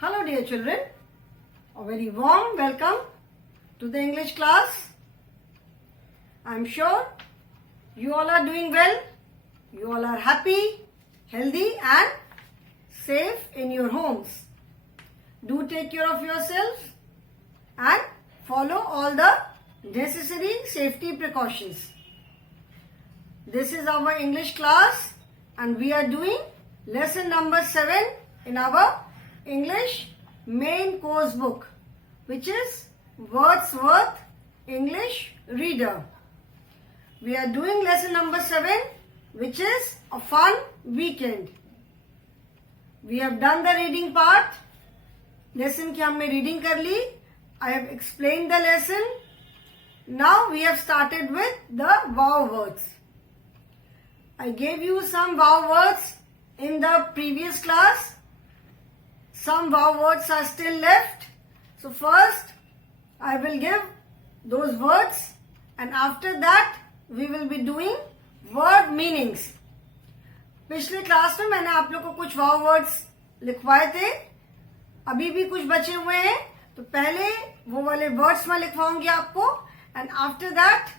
Hello dear children, a very warm welcome to the English class. I am sure you all are doing well, you all are happy, healthy and safe in your homes. Do take care of yourselves and follow all the necessary safety precautions. This is our English class and we are doing lesson number 7 in our English main course book, which is Wordsworth English Reader. We are doing lesson number 7, which is a fun weekend. We have done the reading part. Lesson की हमने reading कर ली. I have explained the lesson. Now we have started with the wow words. I gave you some wow words in the previous class. Some wow words are still left. So first I will give those words and after that we will be doing word meanings. पिछले class में मैंने आप लोग को कुछ वाव words लिखवाए थे, अभी भी कुछ बचे हुए हैं, तो पहले वो वाले वर्ड्स मैं लिखवाऊंगी आपको and after that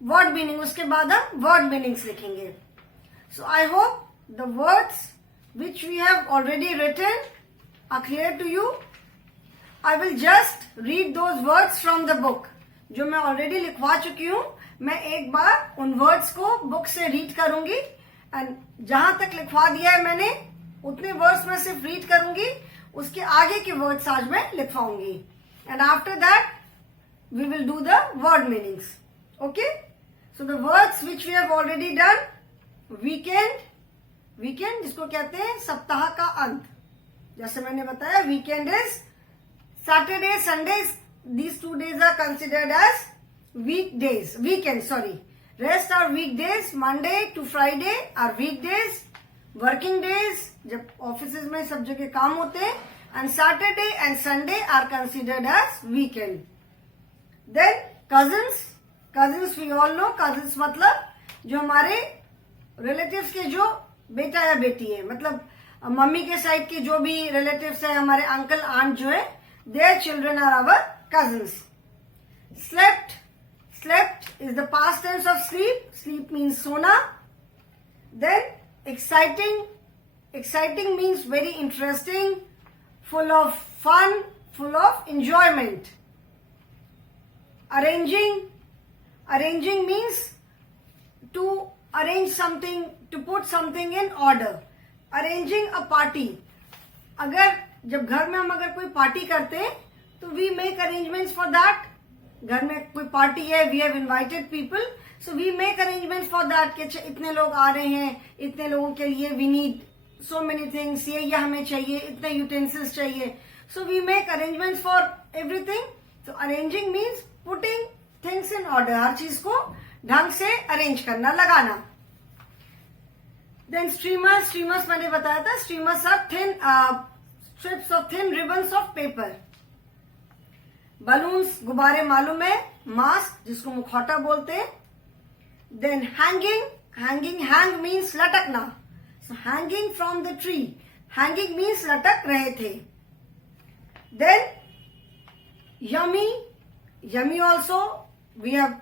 word meaning, उसके बाद हम वर्ड मीनिंग्स लिखेंगे. So I hope the words which we have already written are clear to you. I will just read those words from the book. जो मैं already लिखवा चुकी हूँ, मैं एक बार उन words को book से read करूंगी and जहां तक लिखवा दिया है मैंने उतने words में सिर्फ read करूंगी, उसके आगे के words आज मैं लिखवाऊंगी and after that we will do the word meanings. Okay? So the words which we have already done, weekend, weekend जिसको कहते हैं सप्ताह का अंत. जैसे मैंने बताया weekend is Saturday, Sunday, these 2 days are considered as weekdays. Weekend sorry, rest are weekdays. Monday to Friday are weekdays. Working days जब ऑफिस में सब जगह काम होते हैं and Saturday and Sunday are considered as weekend. Then cousins. Cousins we all know. Cousins मतलब जो हमारे रिलेटिव्स के जो बेटा या बेटी है, मतलब मम्मी के साइड के जो भी रिलेटिव्स है, हमारे अंकल आंट जो है, their children are our cousins. Slept. Slept is the past tense of sleep. Sleep means सोना. Then exciting. Exciting means very interesting, full of fun, full of enjoyment. Arranging. Arranging means to arrange something, to put something in order. Arranging a party. अगर जब घर में हम अगर कोई party करते हैं तो we make arrangements for that. घर में कोई पार्टी है, we have invited people, so we make arrangements for that कि इतने लोग आ रहे हैं, इतने लोगों के लिए we need so many things, ये हमें चाहिए, इतने utensils चाहिए, so we make arrangements for everything. So arranging means putting things in order. हर चीज को ढंग से अरेंज करना, लगाना. Then streamers. स्ट्रीमर्स मैंने बताया था, streamers are thin strips of thin ribbons of paper. Balloons गुब्बारे मालूम है. मास्क जिसको मुखौटा बोलते हैं. Then hanging. Hanging, hang means लटकना. So hanging from the tree. Hanging means लटक रहे थे. Then yummy. Yummy also we have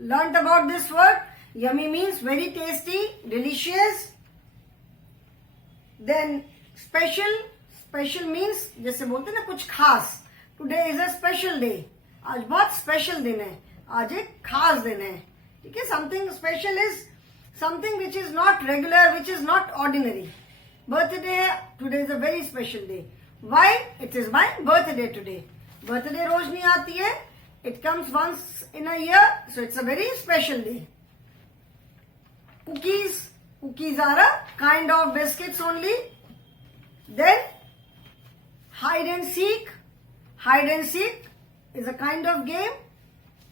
learned about this word. Yummy means very tasty, delicious. Then special. Special means जैसे बोलते हैं ना कुछ खास. Today is a special day. आज बहुत स्पेशल दिन है, आज एक खास दिन है. ठीक है. Something special is something which is not regular, which is not ordinary. Birthday है, today is a very special day. Why? It is my birthday today. Birthday रोज नहीं आती है. It comes once in a year, so it's a very special day. Cookies. Cookies are a kind of biscuits only. Then hide and seek. Hide and seek is a kind of game.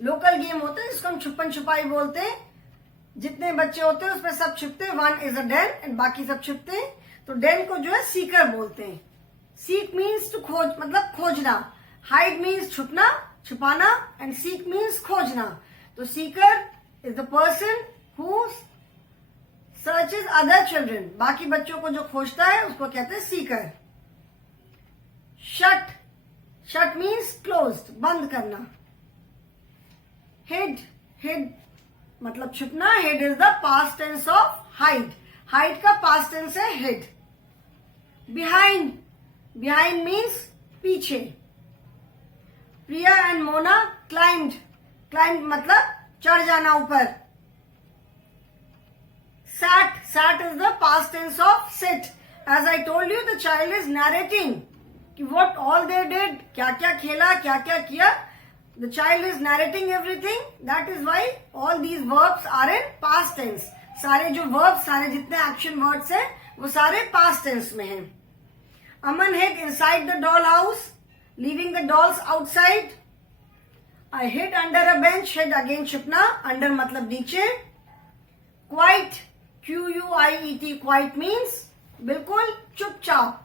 Local game होता है जिसको हम छुपन छुपाई बोलते हैं. जितने बच्चे होते हैं उसमें सब छुपते हैं. One is a den and बाकी सब छुपते हैं. तो den को जो है seeker बोलते हैं. Seek means to खोज, मतलब खोजना. Hide means छुपना, छुपाना, एंड सीक मीन्स खोजना. तो Sikar is the person who searches other children. बाकी बच्चों को जो खोजता है उसको कहते हैं Sikar. shut. Shut means closed, बंद करना. Hid. Hid मतलब छुपना. Hid is the past tense of hide. Hide का past tense है hid. Behind. Behind means पीछे. Priya and Mona climbed. Climbed मतलब चढ़ जाना ऊपर. Sat. Sat is the past tense of sit. As I told you, the child is narrating कि what all they did, क्या क्या खेला, क्या क्या किया. The child is narrating everything. That is why all these verbs are in past tense. सारे जो verbs, सारे जितने action words हैं, वो सारे past tense में हैं. Aman hid inside the doll house, leaving the dolls outside. I hid under a bench. Hid again छुपना. Under मतलब नीचे. Quiet. Quiet. Quiet means बिल्कुल चुपचाप.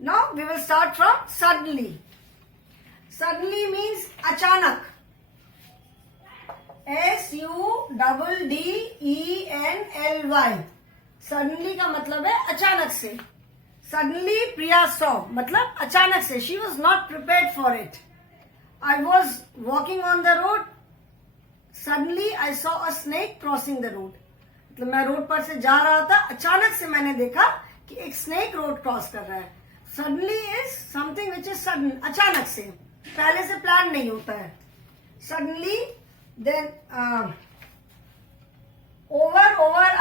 Now we will start from suddenly. Suddenly means अचानक. SUDDENLY. Suddenly का मतलब है अचानक से. Suddenly Priya saw मतलब अचानक से. She was not prepared for it. I was walking on the road. Suddenly I saw a snake crossing the road. मतलब मैं रोड पर से जा रहा था, अचानक से मैंने देखा कि एक स्नेक रोड क्रॉस कर रहा है. Suddenly is something which is sudden. अचानक से, पहले से प्लान नहीं होता है. Suddenly, then over.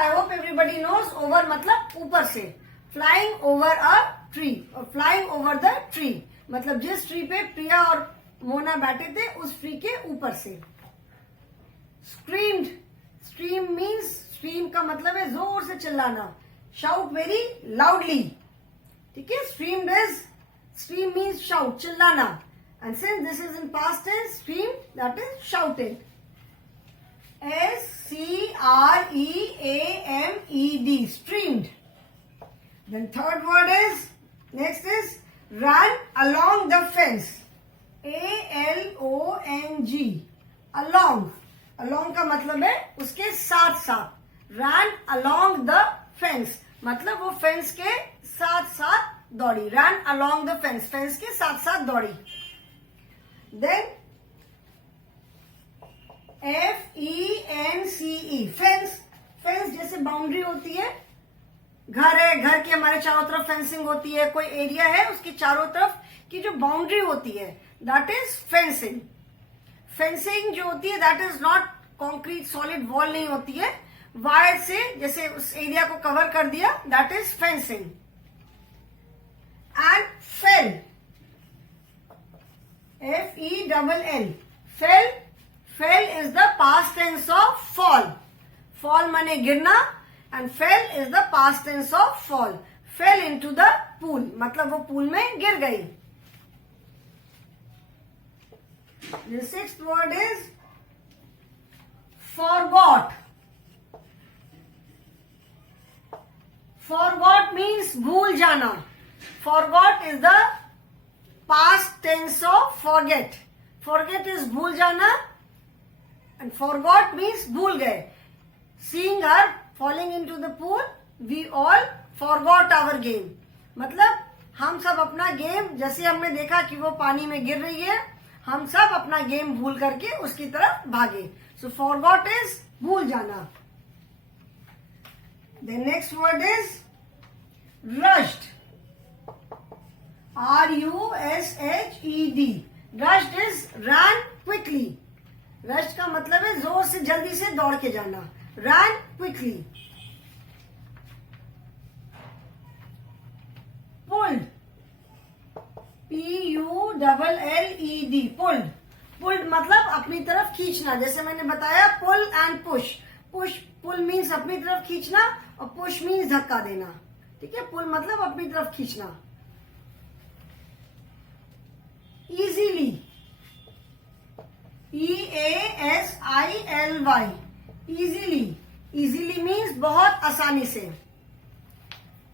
I hope everybody knows. Over मतलब ऊपर से. Flying over a tree or flying over the tree. मतलब जिस ट्री पे प्रिया और मोना बैठे थे उस ट्री के ऊपर से. Screamed. Scream means scream का मतलब है जोर से चिल्लाना. Shout very loudly. ठीक है. Scream means shout, चिल्लाना. And since this is in past tense, scream, that is shouted. SCREAMED, streamed. Then third word is, next is ran along the fence. ALONG, along. Along का मतलब है उसके साथ साथ. Ran along the fence मतलब वो fence के साथ साथ दौड़ी. Ran along the fence, fence के साथ साथ दौड़ी. Then FENCE, fence. फेंस जैसे बाउंड्री होती है. घर है, घर के हमारे चारों तरफ फेंसिंग होती है. कोई एरिया है, उसके चारों तरफ की जो बाउंड्री होती है, दैट इज फेंसिंग. फेंसिंग जो होती है, that is not concrete solid wall नहीं होती है. वायर से जैसे उस एरिया को कवर कर दिया, that is fencing. And fell, FELL, fell. Fell is the past tense of fall. Fall माने गिरना, and fell is the past tense of fall. Fell into the pool मतलब वो पूल में गिर गई. The sixth word is forgot. Forgot means भूल जाना. Forgot is the past tense of forget. Forget is भूल जाना and forgot means भूल गए. Seeing her falling into the pool, we all forgot our game. मतलब हम सब अपना गेम, जैसे हमने देखा कि वो पानी में गिर रही है, हम सब अपना गेम भूल करके उसकी तरफ भागे. सो फॉरगॉट इज भूल जाना. The next word is rushed. RUSHED. Rushed is run quickly. Rushed का मतलब है जोर से, जल्दी से दौड़ के जाना. Run quickly. Pulled. PULLED, pulled. Pulled मतलब अपनी तरफ खींचना. जैसे मैंने बताया pull and push. Pull means अपनी तरफ खींचना और पुश मीन्स धक्का देना. ठीक है. पुल मतलब अपनी तरफ खींचना. Easily. EASILY, easily. Easily means बहुत आसानी से.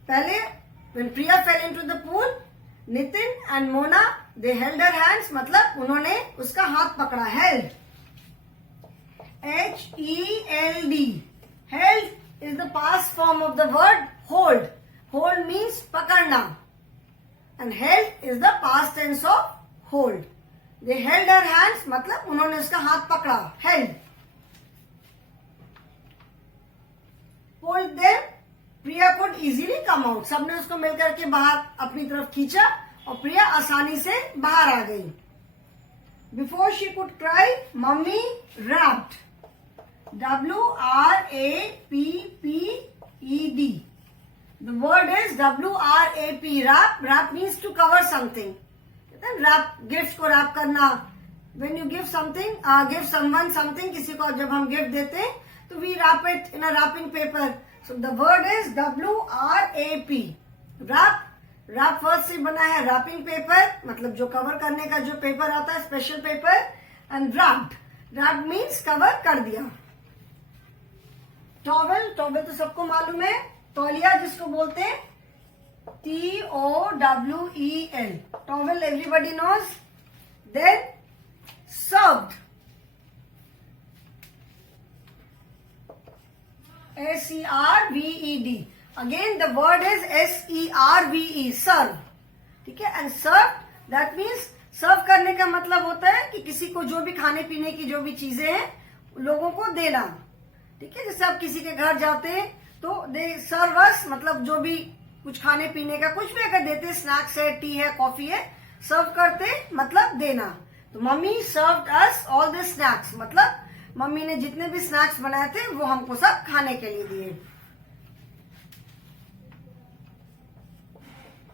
पहले when Priya fell into the pool, Nitin and Mona, they held her hands, मतलब उन्होंने उसका हाथ पकड़ा. held. HELD. held is the past form of the word hold. hold means पकड़ना. and held is the past tense of hold. They held her hands, मतलब उन्होंने उसका हाथ पकड़ा, held. Pulled them, Priya could easily come out. सबने उसको मिलकर के बाहर अपनी तरफ खींचा और प्रिया आसानी से बाहर आ गई. Before she could cry, mummy wrapped. W-R-A-P-P-E-D. The word is W-R-A-P. Wrap. Wrap means to cover something. Then wrap, gift को wrap करना. When you give something, give someone something, किसी को जब हम gift देते हैं, तो we wrap it in a wrapping paper. So the word is W-R-A-P. Wrap. Wrap word से बना है wrapping paper, मतलब जो cover करने का जो paper आता है, special paper. And wrapped. Wrapped means cover कर दिया. Towel. Towel तो सबको मालूम है. तौलिया जिसको बोलते हैं, T-O-W-E-L. Towel everybody knows. Then served. S-E-R-V-E-D. Again the word is S-E-R-V-E. Serve. ठीक है. And served, that means सर्व करने का मतलब होता है कि किसी को जो भी खाने पीने की जो भी चीजें हैं लोगों को देना. ठीक है. जैसे आप किसी के घर जाते हैं तो दे सर्व अस, मतलब जो भी कुछ खाने पीने का कुछ भी अगर देते, स्नैक्स है, टी है, कॉफी है, सर्व करते मतलब देना. तो mummy served us all the snacks, मतलब मम्मी ने जितने भी स्नैक्स बनाए थे वो हमको सब खाने के लिए दिए.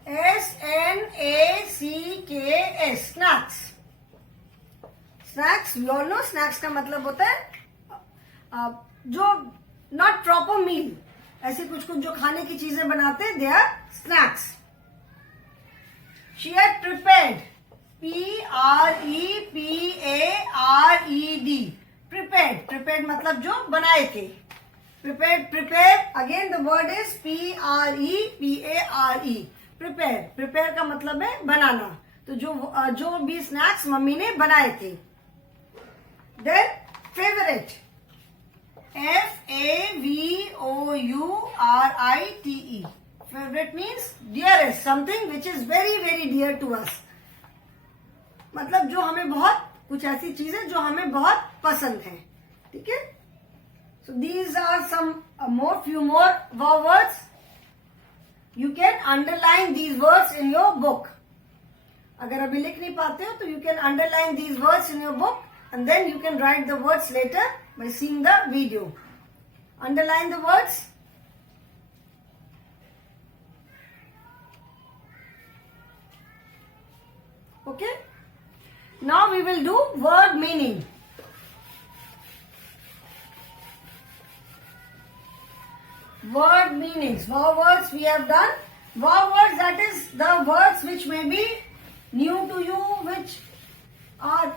S-N-A-C-K-S. Snacks. Snacks we all know. Snacks का मतलब होता है जो नॉट प्रॉपर मील, ऐसे कुछ कुछ जो खाने की चीजें बनाते हैं, they are snacks. She had prepared. P-R-E-P-A-R-E-D. Prepared. Prepared मतलब जो बनाए थे. Prepared. Prepare again the word is P-R-E-P-A-R-E. Prepare. Prepare का मतलब है बनाना. तो जो भी स्नैक्स मम्मी ने बनाए थे. Then favourite. F-A-V-O-U-R-I-T-E. Favorite means dearest, something which is very very dear to us. मतलब जो हमें बहुत, कुछ ऐसी चीजें जो हमें बहुत पसंद है. ठीक है. So these are some few more words. You can underline these words in your book. अगर अभी लिख नहीं पाते हो तो you can underline these words in your book and then you can write the words later by seeing the video. Underline the words. Okay. Now we will do word meaning. Word meanings. Verb words we have done. Verb words, that is the words which may be new to you, which are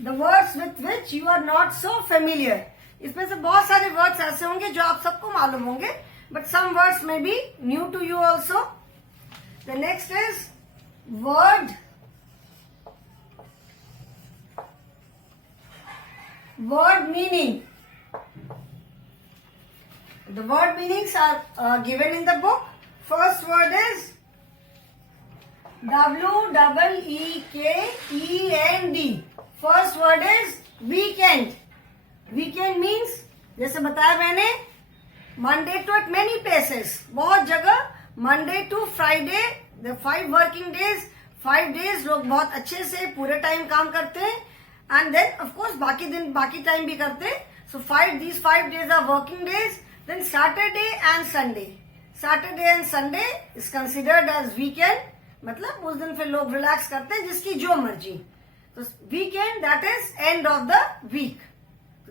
the words with which you are not so familiar. इसमें से बहुत सारे words ऐसे होंगे जो आप सबको मालूम होंगे, but some words may be new to you also. The next is word. Word meaning. The word meanings are given in the book. First word is W-E-E-K-E-N-D. First word is weekend. Weekend means, जैसे बताया मैंने, Monday to at many places. बहुत जगह Monday to Friday, the 5 working days, 5 days लोग बहुत अच्छे से पूरे टाइम काम करते हैं. And then of course बाकी दिन बाकी टाइम भी करते हैं. So these 5 days are working days. Then Saturday and Sunday. Saturday and Sunday is considered as weekend. मतलब उस दिन फिर लोग रिलैक्स करते हैं जिसकी जो मर्जी. तो weekend, that is end of the week.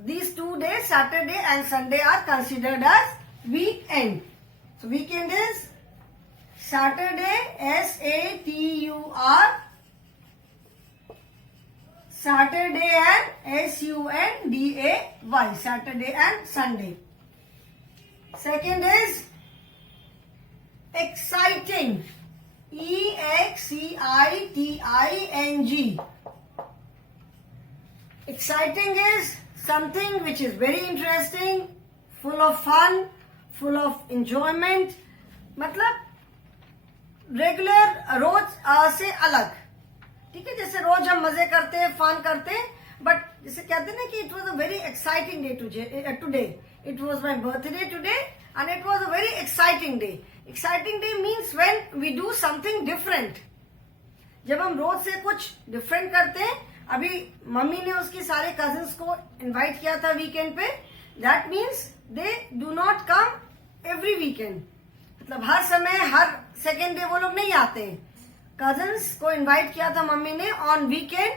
These 2 days, Saturday and Sunday, are considered as weekend. So weekend is Saturday, S-A-T-U-R, Saturday and S-U-N-D-A-Y, Saturday and Sunday. Second is exciting, E-X-C-I-T-I-N-G. Exciting is something which is very interesting, full of fun, full of enjoyment. मतलब regular रोज से अलग, ठीक है। जैसे रोज हम मजे करते हैं, फन करते हैं, बट जैसे कहते हैं ना कि it was a very exciting day today, it was my birthday today and it was a very exciting day. Exciting day means when we do something different, जब हम रोज से कुछ डिफरेंट करते हैं। अभी मम्मी ने उसकी सारे कजिन्स को इनवाइट किया था वीकेंड पे, that means they do not come every weekend, मतलब हर समय हर सेकेंड डे वो लोग नहीं आते हैं। कजिन्स को इनवाइट किया था मम्मी ने on weekend,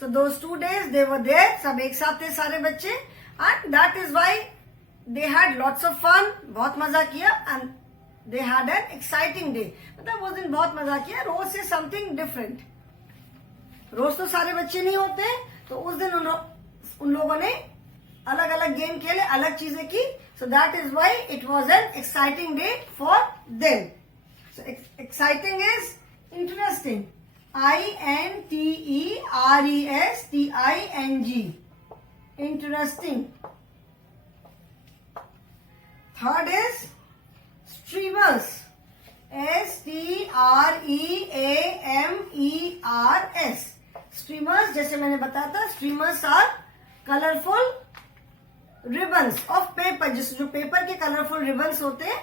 so those 2 days they were there, सब एक साथ थे सारे बच्चे, and that is why they had lots of fun, बहुत मजा किया, and they had an exciting day, मतलब उस दिन बहुत मजा किया। रोज से समथिंग डिफरेंट, रोज तो सारे बच्चे नहीं होते, तो उस दिन उन लोगों ने अलग अलग गेम खेले, अलग चीजें की, so that is why it was an exciting day for them. So exciting is interesting, INTERESTING, interesting. Third is streamers, STREAMERS. Streamers, जैसे मैंने बताया था, streamers are colorful ribbons of paper, जो पेपर के कलरफुल रिबन्स होते हैं,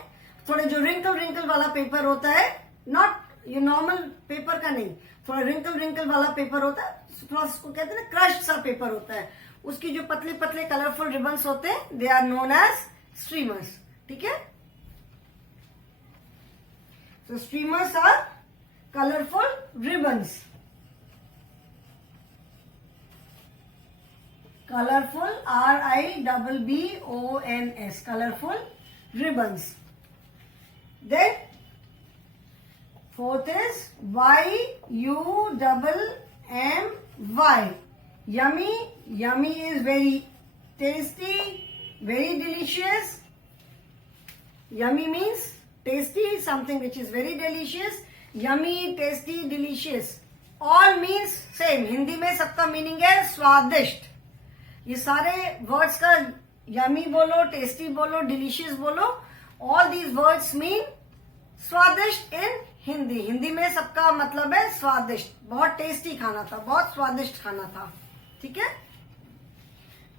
थोड़े जो रिंकल वाला पेपर होता है, नॉट ये नॉर्मल पेपर का नहीं, थोड़ा रिंकल वाला पेपर होता है, थोड़ा उसको कहते हैं ना क्रश्ड सा पेपर होता है, उसकी जो पतले पतले कलरफुल रिबन्स होते हैं, they are known as streamers, ठीक है। So streamers are colourful ribbons, colorful RIBBONS, colorful ribbons. Then fourth is YUMMY, yummy. Yummy is very tasty, very delicious. Yummy means tasty, something which is very delicious. Yummy, tasty, delicious, all means same. Hindi में सबका meaning है स्वादिष्ट। ये सारे words का yummy बोलो, tasty बोलो, delicious बोलो, ऑल दीज वर्ड्स मीन स्वादिष्ट इन हिंदी। हिंदी में सबका मतलब है स्वादिष्ट, बहुत टेस्टी खाना था, बहुत स्वादिष्ट खाना था, ठीक है।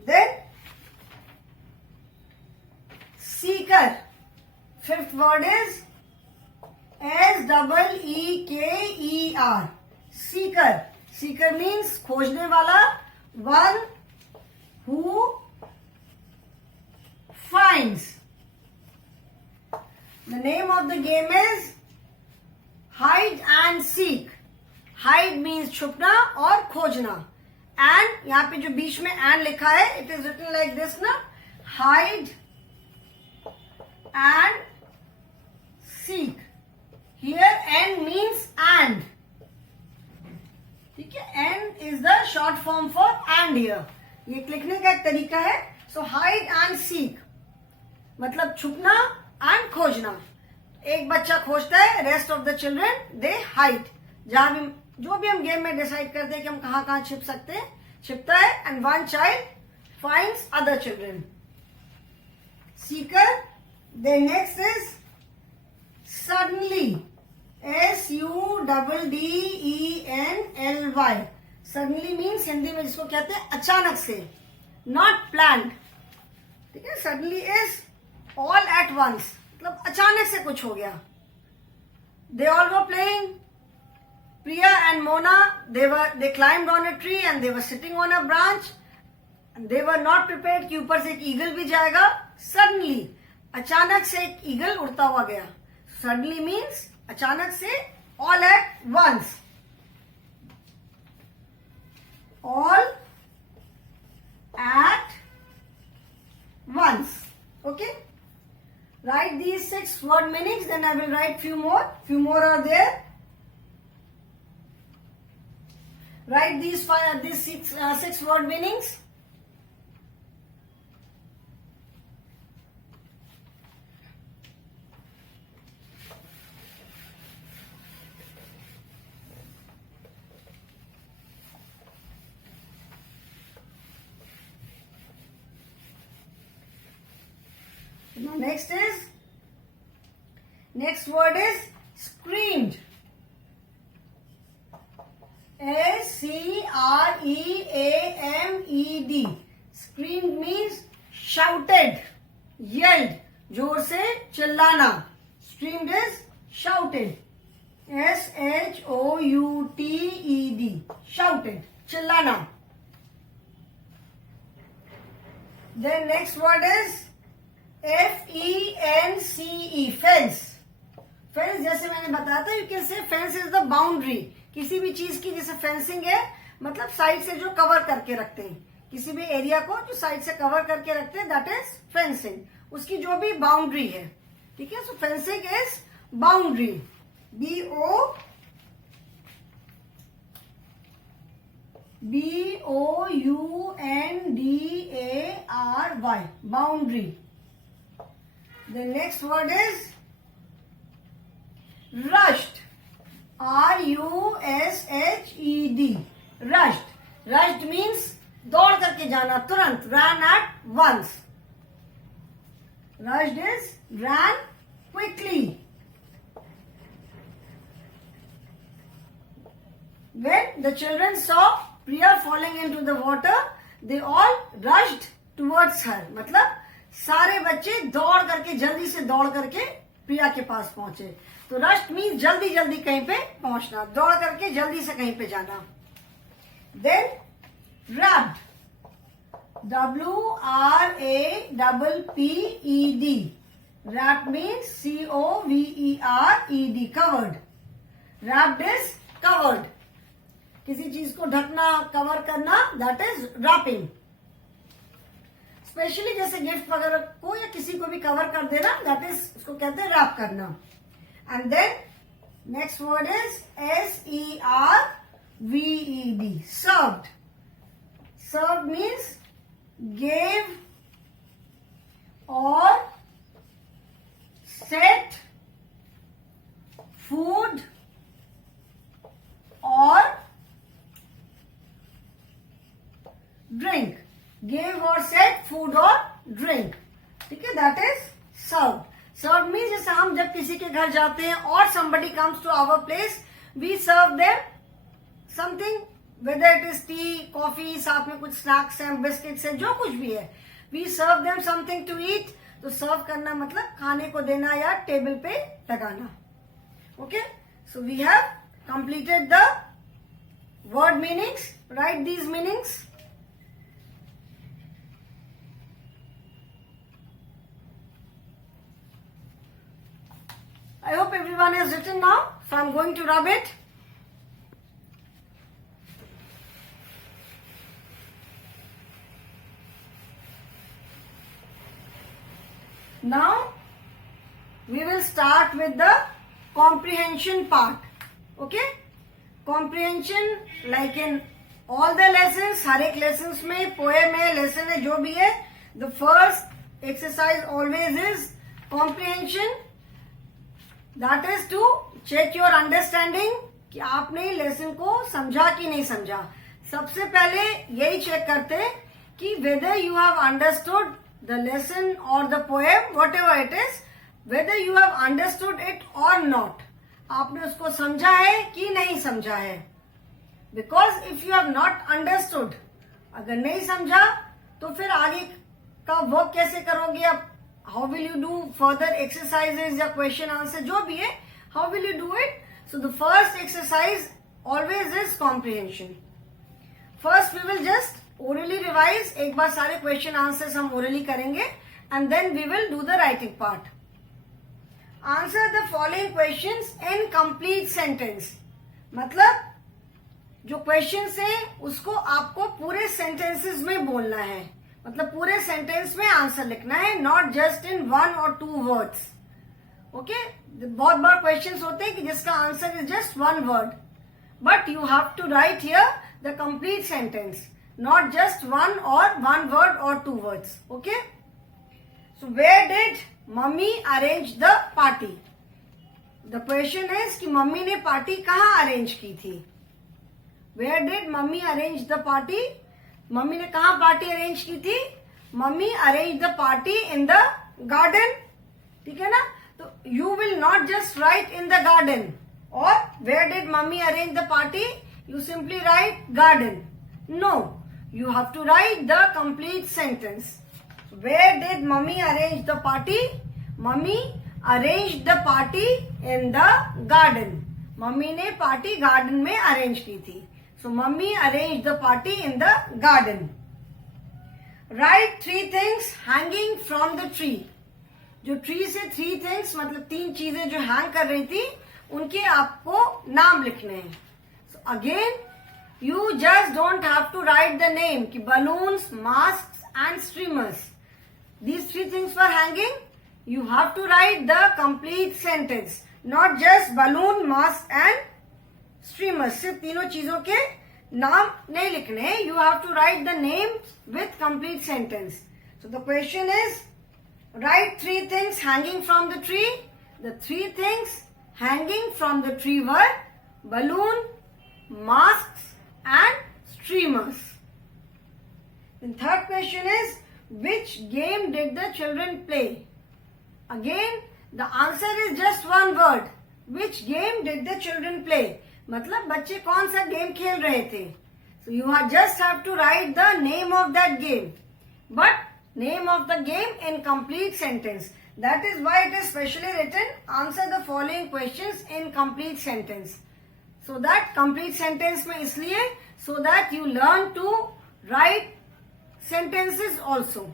Then seeker, fifth word is SEEKER, seeker. Seeker means खोजने वाला, one who finds. The name of the game is hide and seek. Hide means छुपना और खोजना, and यहाँ पे जो बीच में and लिखा है, it is written like this ना, hide and seek. Here and means and, ठीक है, and is the short form for and here. ये लिखने का एक तरीका है। सो हाइड एंड सीक मतलब छुपना एंड खोजना। एक बच्चा खोजता है, rest of the children they hide. जहां भी जो भी हम गेम में डिसाइड करते हैं कि हम कहां कहां छिप सकते हैं, छिपता है, and one child finds other children, seeker. Then next is suddenly, SUDDENLY। Suddenly means Hindi में जिसको कहते हैं अचानक से, नॉट प्लान्ड, ठीक है। Suddenly is all at once, मतलब अचानक से कुछ हो गया। They all were playing, Priya and Mona, they climbed on a tree and they were sitting on a branch, they were not prepared कि ऊपर से एक ईगल भी जाएगा। सडनली, अचानक से एक ईगल उड़ता हुआ गया। सडनली मीन्स अचानक से, all at once, all at once. Okay, write these 6 word meanings, then I will write few more are there. Write these 6 word meanings. Now next word is screamed. SCREAMED. Screamed means shouted, yelled, जोर से चिल्लाना. Screamed is shouted. SHOUTED. Shouted, चिल्लाना. Then next word is FENCE. Fence. Fence जैसे मैंने बताया था, you can say fence is the boundary. किसी भी चीज की जैसे फेंसिंग है, मतलब साइड से जो कवर करके रखते हैं, किसी भी एरिया को जो साइड से कवर करके रखते हैं, दैट इज फेंसिंग. उसकी जो भी बाउंड्री है, ठीक है. So fencing is boundary. BOUNDARY. Boundary. The next word is rushed. RUSHED. Rushed. Rushed means दौड़ करके जाना, तुरंत. Ran at once. Rushed is ran quickly. When the children saw Priya falling into the water, they all rushed towards her. मतलब सारे बच्चे दौड़ करके, जल्दी से दौड़ करके प्रिया के पास पहुंचे. तो रश्ड मीन्स जल्दी जल्दी कहीं पे पहुंचना, दौड़ करके जल्दी से कहीं पे जाना. Then wrapped. WRAPPED. Wrapped means COVERED. Covered. Wrapped is covered. किसी चीज को ढकना, कवर करना, दैट इज रैपिंग. स्पेशली जैसे गिफ्ट वगैरह को या किसी को भी कवर कर देना, दैट इज, उसको कहते हैं रैप करना. And then next word is SERVED. Served. Served means gave or set food or drink. Gave or set food or drink. ठीक है, that is served. Served means जैसे हम जब किसी के घर जाते हैं और somebody comes to our place, we serve them something, whether it is tea, coffee, साथ में कुछ snacks हैं, biscuits हैं, जो कुछ भी है. We serve them something to eat. तो serve करना मतलब खाने को देना या टेबल पे लगाना. Okay? So we have completed the word meanings. Write these meanings. I hope everyone has written now, so I'm going to rub it. Now we will start with the comprehension part. Okay? Comprehension, like in all the lessons, हर एक lessons में, poem है, lesson है, जो भी है, the first exercise always is comprehension. That is to check your understanding, कि आपने lesson को समझा कि नहीं समझा. सबसे पहले यही चेक करते कि whether you have understood the lesson or the poem, whatever it is, whether you have understood it or not. आपने उसको समझा है कि नहीं समझा है. Because if you have not understood, अगर नहीं समझा तो फिर आगे का वर्क कैसे करोगे आप? How will you do further exercises या question answer, जो भी है, how will you do it? So the first exercise always is comprehension. First we will just orally revise. एक बार सारे question answers हम orally करेंगे and then we will do the writing part. Answer the following questions in complete sentence. मतलब जो questions है उसको आपको पूरे sentences में बोलना है. मतलब पूरे सेंटेंस में आंसर लिखना है, not just in 1 or 2 words. Okay? बहुत बार क्वेश्चंस होते हैं कि जिसका answer is just 1 word, but you have to write here the complete sentence, not just 1 word or 2 words. Okay? So where did mummy arrange the party? The question is कि mummy ने party कहाँ arrange की थी. Where did mummy arrange the party? Mummy ने कहा party arrange की थी? Mummy arrange the party in the garden. ठीक है ना? तो you will not just write in the garden और where did mummy arrange the party, you simply write garden. No, you have to write the complete sentence. Where did mummy arrange the party? Mummy arranged the party in the garden. Mummy ने party garden में arrange की थी. So mummy arranged the party in the garden. Write 3 things hanging from the tree. जो tree से 3 things मतलब 3 चीजें जो hang कर रही थी उनके आपको नाम लिखने हैं. So again you just don't have to write the name कि balloons, masks and streamers. These 3 things were hanging. You have to write the complete sentence, not just balloon, mask and streamers. सिर्फ तीनों चीजों के नाम नहीं लिखने. You have to write the names with complete sentence. So the question is, write 3 things hanging from the tree. The 3 things hanging from the tree were balloon, masks and streamers. The third question is, which game did the children play? Again, the answer is just one word. Which game did the children play? मतलब बच्चे कौन सा game खेल रहे थे? So you just have to write the name of that game. But name of the game in complete sentence. That is why it is specially written, answer the following questions in complete sentence. So that complete sentence में इसलिए so that you learn to write sentences also.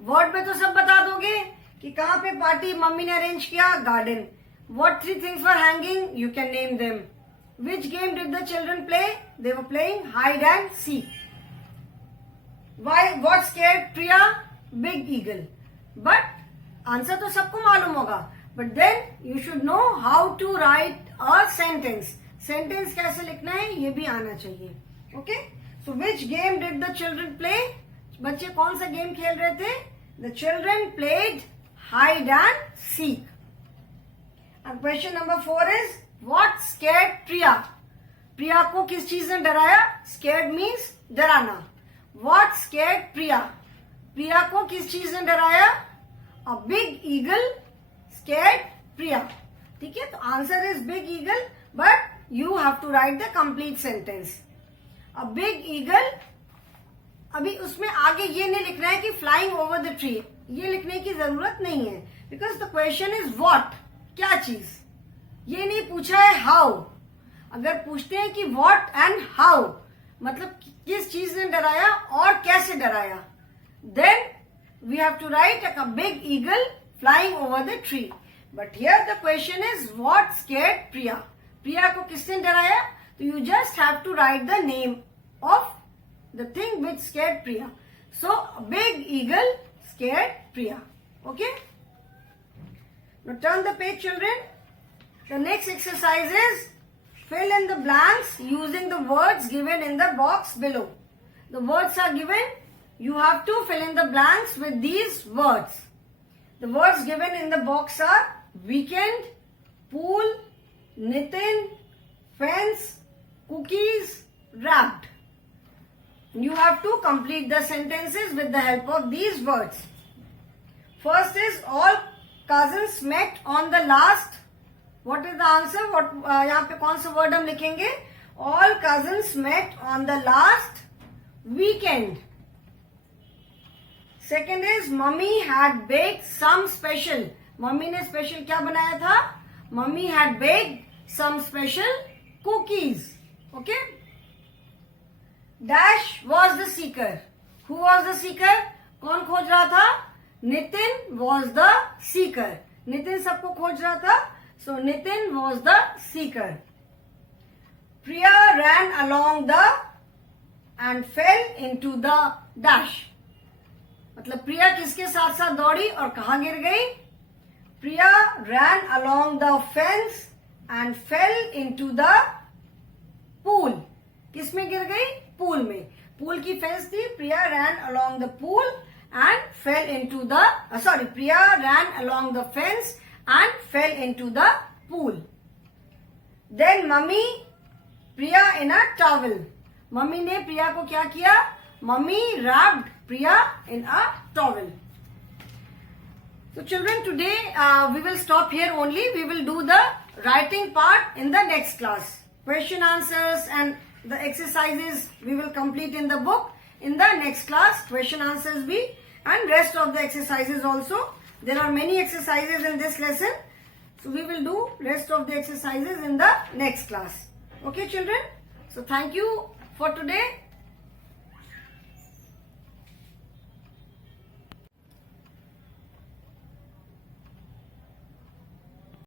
Word में तो सब बता दोगे कि कहाँ पे पार्टी मम्मी ने अरेंज किया? Garden. What 3 things were hanging? You can name them. Which game did the children play? They were playing hide and seek. Why? What scared Priya? Big eagle. But answer तो सबको मालूम होगा. But then you should know how to write a sentence. Sentence कैसे लिखना है ये भी आना चाहिए. Okay? So which game did the children play? बच्चे कौन सा गेम खेल रहे थे? The children played hide and seek. And question number 4 is, what scared Priya? Priya को किस चीज ने डराया? Scared means डराना. What scared Priya? Priya को किस चीज ने डराया? A big eagle scared Priya. ठीक है, तो answer is big eagle, but you have to write the complete sentence. A big eagle, अभी उसमें आगे ये नहीं लिखना है कि flying over the tree. ये लिखने की जरूरत नहीं है. Because the question is what? क्या चीज? ये नहीं पूछा है how. अगर पूछते हैं कि what and how, मतलब किस चीज ने डराया और कैसे डराया, then we have to write a big eagle flying over the tree. But here the question is, what scared Priya? Priya को किसने डराया? तो you just have to write the name of the thing which scared Priya. So a big eagle scared Priya. Okay? Now turn the page, children. The next exercise is fill in the blanks using the words given in the box below. The words are given. You have to fill in the blanks with these words. The words given in the box are weekend, pool, Nitin, fence, cookies, wrapped. You have to complete the sentences with the help of these words. First is all cousins met on the last. What is the answer? यहाँ पे कौन सा word हम लिखेंगे? All cousins met on the last weekend. Second is mummy had baked some special. Mummy ने special क्या बनाया था? Mummy had baked some special cookies. Okay? Dash was the seeker. Who was the seeker? कौन खोज रहा था? Nitin was the seeker. Nitin सबको खोज रहा था. So Nitin was the seeker. Priya ran along the and fell into the dash. मतलब प्रिया किसके साथ साथ दौड़ी और कहाँ गिर गई? Priya ran along the fence and fell into the pool. किसमें गिर गई? पूल में. पूल की फेंस थी. Priya ran along the pool and fell into the Priya ran along the fence and fell into the pool. Then mummy Priya in a towel. Mummy ने प्रिया को क्या किया? Mummy wrapped Priya in a towel. So children, today we will stop here only. We will do the writing part in the next class. Question answers and the exercises we will complete in the book. In the next class, question answers be and rest of the exercises also. There are many exercises in this lesson. So we will do rest of the exercises in the next class. Okay children? So thank you for today.